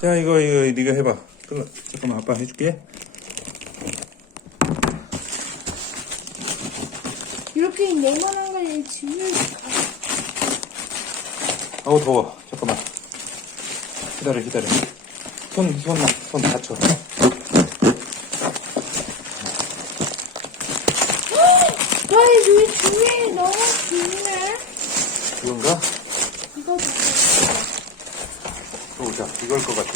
자 이거 이거 네가 해봐. 끊어. 잠깐만 아빠 해줄게. 이렇게 네모난 걸 집을 아우 더워. 잠깐만. 기다려 기다려. 손손손 다쳐. 와 이거 중에 너무 중요해 이건가? 이거 어, 자 이걸 것 같아.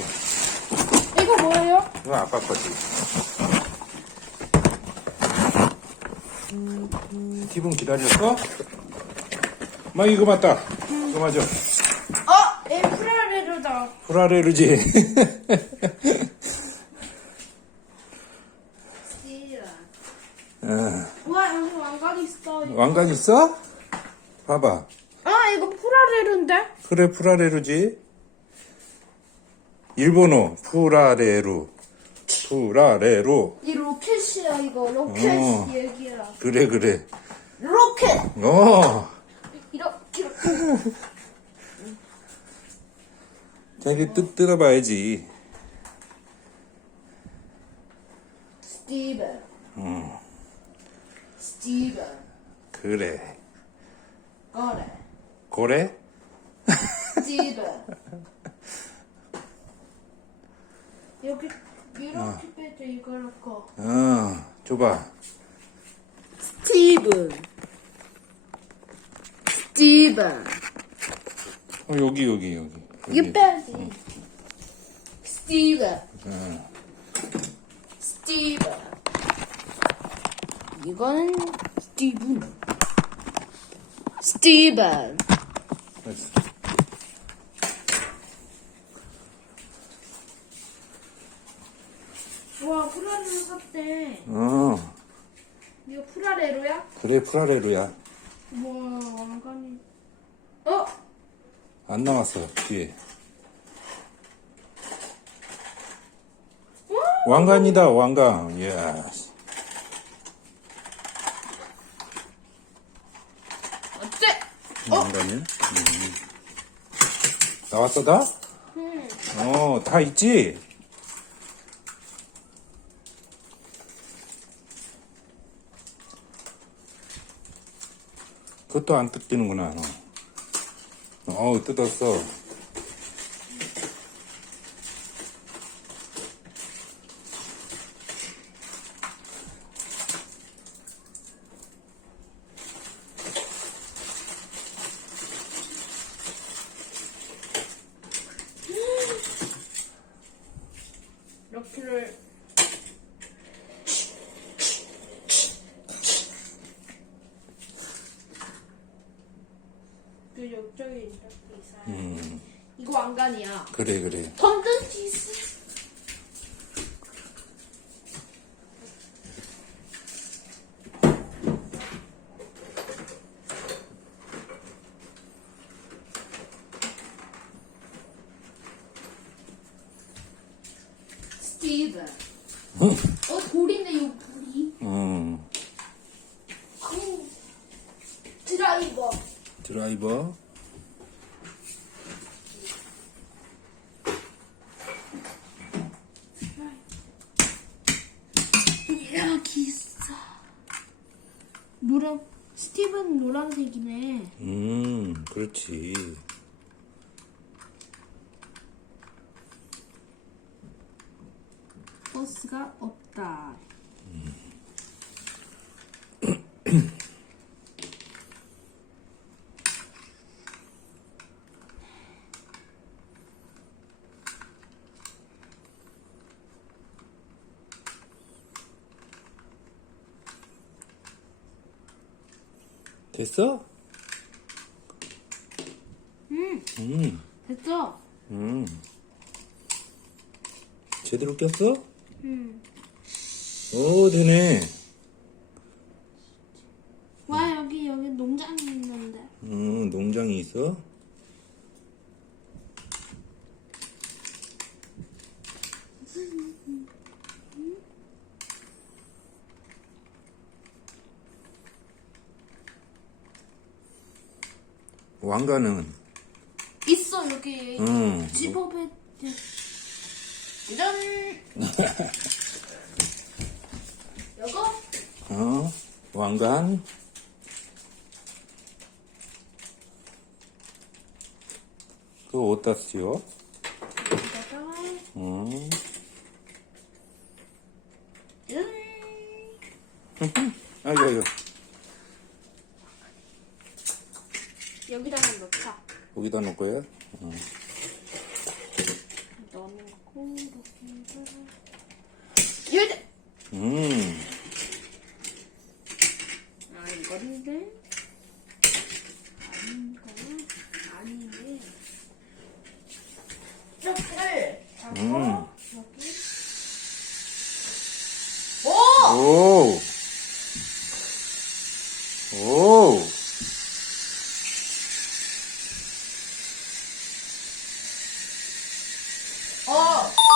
이거 뭐예요? 이건 아빠 거지. 스티븐 기다렸어? 막 이거 맞다. 이거 맞아. 어! 에프라레로다 프라레르지. 어, 와 여기 왕관 있어 왕관 있어? 봐봐. 아 이거 프라레로인데? 그래 프라레루지. 일본어 프라레루. 프라레루. 이 로켓이야 이거 로켓 어. 얘기야 그래 그래. 로켓 어. 이렇게 이렇게 자기 뜯 뜯어봐야지. 스티븐 어. 스티븐 그래. 거래 고래? 스티븐 여기 이렇게 빼줘 이거 놓고 어. 줘봐. 스티븐 스티븐 어, 여기 여기 여기. 이거 빼야지 스티븐 어. 스티븐 이거는 스티븐 스티븐 됐어. 와 프라레로 샀대 어. 이거 프라레로야? 그래 프라레루야. 와 왕관이 어? 안 나왔어 뒤에. 왕관이다 왕관. 이야. 어때? 왕관이야? 음. 나왔어 다? 응 어, 다 있지? 그것도 안 뜯기는구나, 너. 어우, 뜯었어. 이렇게를 그 옆쪽에 이렇게 있어요. 음, 이거 왕관이야. 그래, 그래. 스티븐 응. 어 돌이 음, 음, 드라이버. 드라이버. 이렇게 있어 노란 스티븐 노란색이네. 음, 그렇지. 버스가 없다 됐어? 음 음, 됐어 음. 제대로 꼈어? 음. 오, 되네. 와 여기 여기 농장이 있는데 음, 농장이 있어? 왕가는, 있어 여기 음, 집업에 이런. 요거? 어, 왕관. 그거 어디다 쓰요? 여기다가 음, 이런. 아이고, 아이고. 여기다가 여기다 놓을 거야? 넣어놓고 여기다가. 이래. 음,